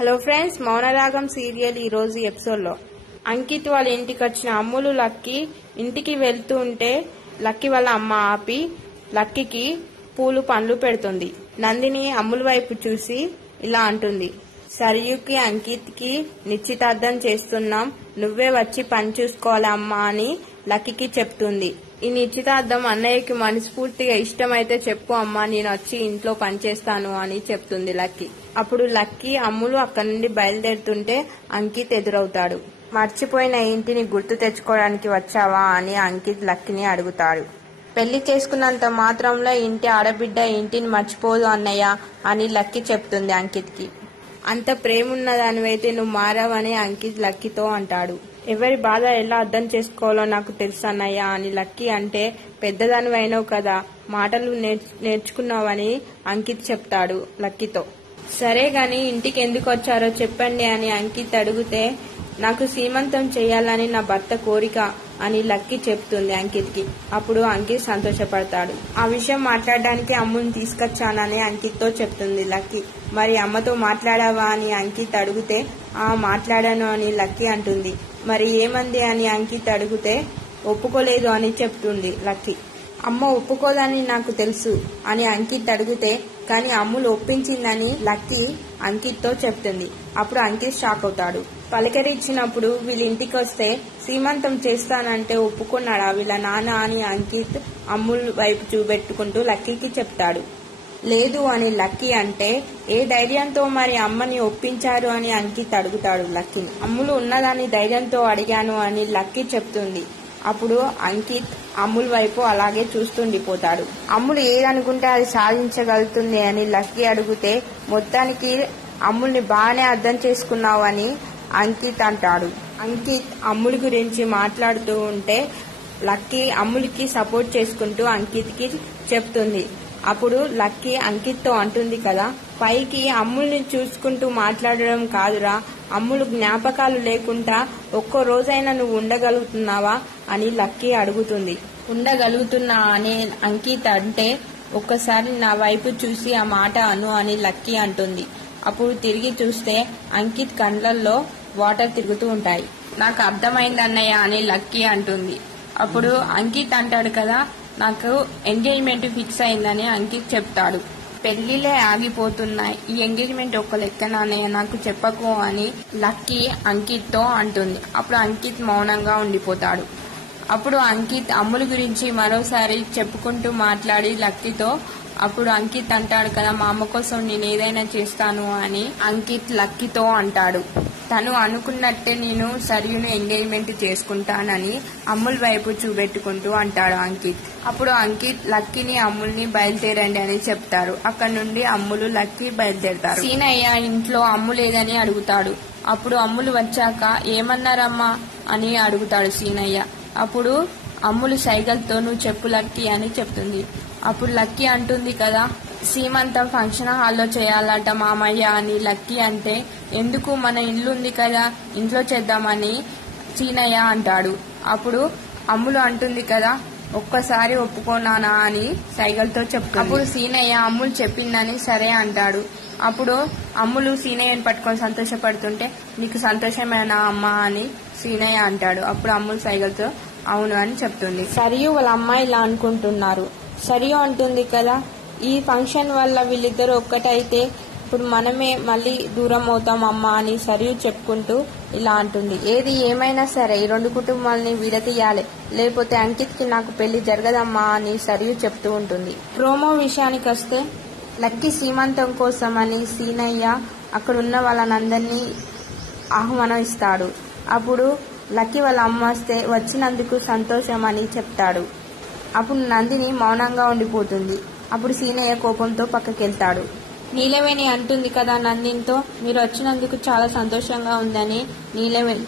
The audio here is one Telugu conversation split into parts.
హలో ఫ్రెండ్స్, మౌనరాగం సీరియల్ ఈ రోజు ఎపిసోడ్ లో అంకిత్ వాళ్ళ ఇంటికి వచ్చిన అమ్ములు లక్కీ ఇంటికి వెళ్తూ ఉంటే లక్కీ వాళ్ళ అమ్మ ఆపి లక్కీకి పూలు పండ్లు పెడుతుంది. నందిని అమ్ముల వైపు చూసి ఇలా అంటుంది, సరయుకి అంకిత్ కి నిశ్చితార్థం చేస్తున్నాం, నువ్వే వచ్చి పని చూసుకోవాలి అమ్మా అని లక్కీకి చెప్తుంది. ఈ నిశ్చితార్థం అన్నయ్యకి మనస్ఫూర్తిగా ఇష్టమైతే చెప్పు అమ్మా, నేను వచ్చి ఇంట్లో పనిచేస్తాను అని చెప్తుంది లక్కీ. అప్పుడు లక్కీ అమ్ములు అక్కడి నుండి బయలుదేరుతుంటే అంకిత్ ఎదురవుతాడు. మర్చిపోయిన ఇంటిని గుర్తు తెచ్చుకోవడానికి వచ్చావా అని అంకిత్ లక్కీని అడుగుతాడు. పెళ్లి చేసుకున్నంత మాత్రంలో ఇంటి ఆడబిడ్డ ఇంటిని మర్చిపోదు అన్నయ్య అని లక్కీ చెప్తుంది అంకిత్ కి. అంత ప్రేమున్నదానివైతే నువ్వు మారావని అంకిత్ లక్కీతో అంటాడు. ఎవరి బాధ ఎలా అర్థం చేసుకోవాలో నాకు తెలుసు అన్నయ్య అని లక్కీ అంటే, పెద్దదానివైనావు కదా, మాటలు నేర్చుకున్నావని అంకిత్ చెప్తాడు లక్కీతో. సరే గాని ఇంటికి ఎందుకు వచ్చారో చెప్పండి అని అంకిత్ అడిగితే, నాకు సీమంతం చేయాలని నా భర్త కోరిక అని లక్కీ చెప్తుంది అంకిత్ కి. అప్పుడు అంకిత్ సంతోషపడతాడు. ఆ విషయం మాట్లాడడానికి అమ్ముని తీసుకొచ్చానని అంకిత్ తో చెప్తుంది లక్కీ. మరి అమ్మతో మాట్లాడావా అని అంకిత్ అడిగితే, మాట్లాడాను అని లక్కీ అంటుంది. మరి ఏమంది అని అంకిత్ అడిగితే, ఒప్పుకోలేదు అని చెప్తుంది లక్కీ. అమ్మ ఒప్పుకోదని నాకు తెలుసు అని అంకిత్ అడిగితే, కానీ అమ్ములు ఒప్పించిందని లక్కీ అంకిత్ తో చెప్తుంది. అప్పుడు అంకిత్ షాక్ అవుతాడు. పలకరించినప్పుడు వీళ్ళ ఇంటికి వస్తే సీమంతం చేస్తానంటే ఒప్పుకున్నాడా వీళ్ళ నాన్న అని అంకిత్ అమ్ముల్ వైపు చూపెట్టుకుంటూ లక్కీకి చెప్తాడు. లేదు అని లక్కీ అంటే, ఏ ధైర్యంతో మరి అమ్మని ఒప్పించారు అని అంకిత్ అడుగుతాడు లక్కీని. అమ్ములు ఉన్నదాన్ని ధైర్యంతో అడిగాను అని లక్కీ చెప్తుంది. అప్పుడు అంకిత్ అమ్ముల్ వైపు అలాగే చూస్తుండిపోతాడు. అమ్ములు ఏదనుకుంటే అది సాధించగలుగుతుంది అని లక్కీ అడిగితే, మొత్తానికి అమ్ముల్ని బాగానే అర్థం చేసుకున్నావు అని అంకిత్ అంటాడు. అంకిత్ అమ్ముల్ గురించి మాట్లాడుతూ ఉంటే లక్కీ అమ్ముల్కి సపోర్ట్ చేసుకుంటూ అంకిత్ కి చెప్తుంది. అప్పుడు లక్కీ అంకిత్ తో అంటుంది కదా, పైకి అమ్ముల్ని చూసుకుంటూ మాట్లాడడం కాదురా, అమ్ములు జ్ఞాపకాలు లేకుండా ఒక్కో రోజైనా నువ్వు ఉండగలుగుతున్నావా అని లక్కీ అడుగుతుంది. ఉండగలుగుతున్నా అని అంకిత్ అంటే, ఒక్కసారి నా వైపు చూసి ఆ మాట అను అని లక్కీ అంటుంది. అప్పుడు తిరిగి చూస్తే అంకిత్ కండ్లల్లో వాటర్ తిరుగుతూ ఉంటాయి. నాకు అర్థమైంది అన్నయ్య అని లక్కీ అంటుంది. అప్పుడు అంకిత్ అంటాడు కదా, నాకు ఎంగేజ్మెంట్ ఫిక్స్ అయిందని అంకిత్ చెప్తాడు. పెళ్లిలే ఆగిపోతున్నాయి, ఈ ఎంగేజ్మెంట్ ఒక్క లెక్కన అన్నయ్య నాకు చెప్పకు అని లక్కీ అంకిత్ తో అంటుంది. అప్పుడు అంకిత్ మౌనంగా ఉండిపోతాడు. అప్పుడు అంకిత్ అమ్ముల గురించి మరోసారి చెప్పుకుంటూ మాట్లాడి లక్కీతో, అప్పుడు అంకిత్ అంటాడు కదా, మా అమ్మ కోసం నేను ఏదైనా చేస్తాను అని అంకిత్ లక్కీతో అంటాడు. తను అనుకున్నట్టే నేను సరియును ఎంగేజ్మెంట్ చేసుకుంటానని అమ్ముల్ వైపు చూపెట్టుకుంటూ అంటాడు అంకిత్. అప్పుడు అంకిత్ లక్కీని అమ్ముల్ని బయలుదేరండి అని చెప్తారు. అక్కడ నుండి అమ్ములు లక్కీ బయలుదేరతారు. సీనయ్య ఇంట్లో అమ్ము లేదని అడుగుతాడు. అప్పుడు అమ్ములు వచ్చాక ఏమన్నారమ్మా అని అడుగుతాడు సీనయ్య. అప్పుడు అమ్ములు సైగల్తో నువ్వు చెప్పు లక్కీ అని చెప్తుంది. అప్పుడు లక్కీ అంటుంది కదా, సీమంతం ఫంక్షన్ హాల్లో చేయాలట మామయ్య అని లక్కీ అంటే, ఎందుకు మన ఇల్లు ఉంది కదా ఇంట్లో చేద్దామని సీనయ్య అంటాడు. అప్పుడు అమ్ములు అంటుంది కదా, ఒక్కసారి ఒప్పుకోనానా అని సైగల్తో చెప్తుంది. అప్పుడు సీనయ్య అమ్ములు చెప్పిందని సరే అంటాడు. అప్పుడు అమ్ములు సీనయ్యని పట్టుకొని సంతోషపడుతుంటే, నీకు సంతోషమేనా అమ్మా అని సీనయ్య అంటాడు. అప్పుడు అమ్ములు సైగల్తో అవును అని చెప్తుంది. సరియు వాళ్ళ అమ్మాయి ఇలా అనుకుంటున్నారు. సరియు అంటుంది కదా, ఈ ఫంక్షన్ వల్ల వీళ్ళిద్దరూ ఒక్కటైతే ఇప్పుడు మనమే మళ్ళీ దూరం అవుతాం అమ్మా అని సరియు చెప్పుకుంటూ ఇలా అంటుంది. ఏది ఏమైనా సరే ఈ రెండు కుటుంబాలని విడతీయాలి, లేకపోతే అంకిత్ కి నాకు పెళ్లి జరగదమ్మా అని సరియు చెప్తూ ఉంటుంది. ప్రోమో విషయానికి వస్తే, లక్కీ సీమంతం కోసం అని సీనయ్య అక్కడున్న వాళ్ళనందరినీ ఆహ్వానిస్తాడు. అప్పుడు లక్కీ వాళ్ళ అమ్మ వస్తే వచ్చినందుకు సంతోషం అని చెప్తాడు. అప్పుడు నందిని మౌనంగా ఉండిపోతుంది. అప్పుడు సీనయ్య కోపంతో పక్కకెళ్తాడు. నీలవేణి అంటుంది కదా నందినితో, మీరు వచ్చినందుకు చాలా సంతోషంగా ఉందని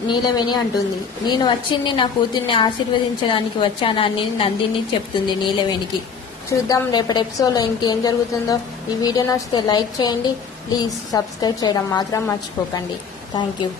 నీలవేణి అంటుంది. నేను వచ్చింది నా కూతుర్ని ఆశీర్వదించడానికి వచ్చానని నందిని చెప్తుంది నీలవేణికి. చూద్దాం రేపటి ఎపిసోడ్లో ఇంకేం జరుగుతుందో. ఈ వీడియో నచ్చితే లైక్ చేయండి, ప్లీజ్ సబ్స్క్రైబ్ చేయడం మాత్రం మర్చిపోకండి. Thank you.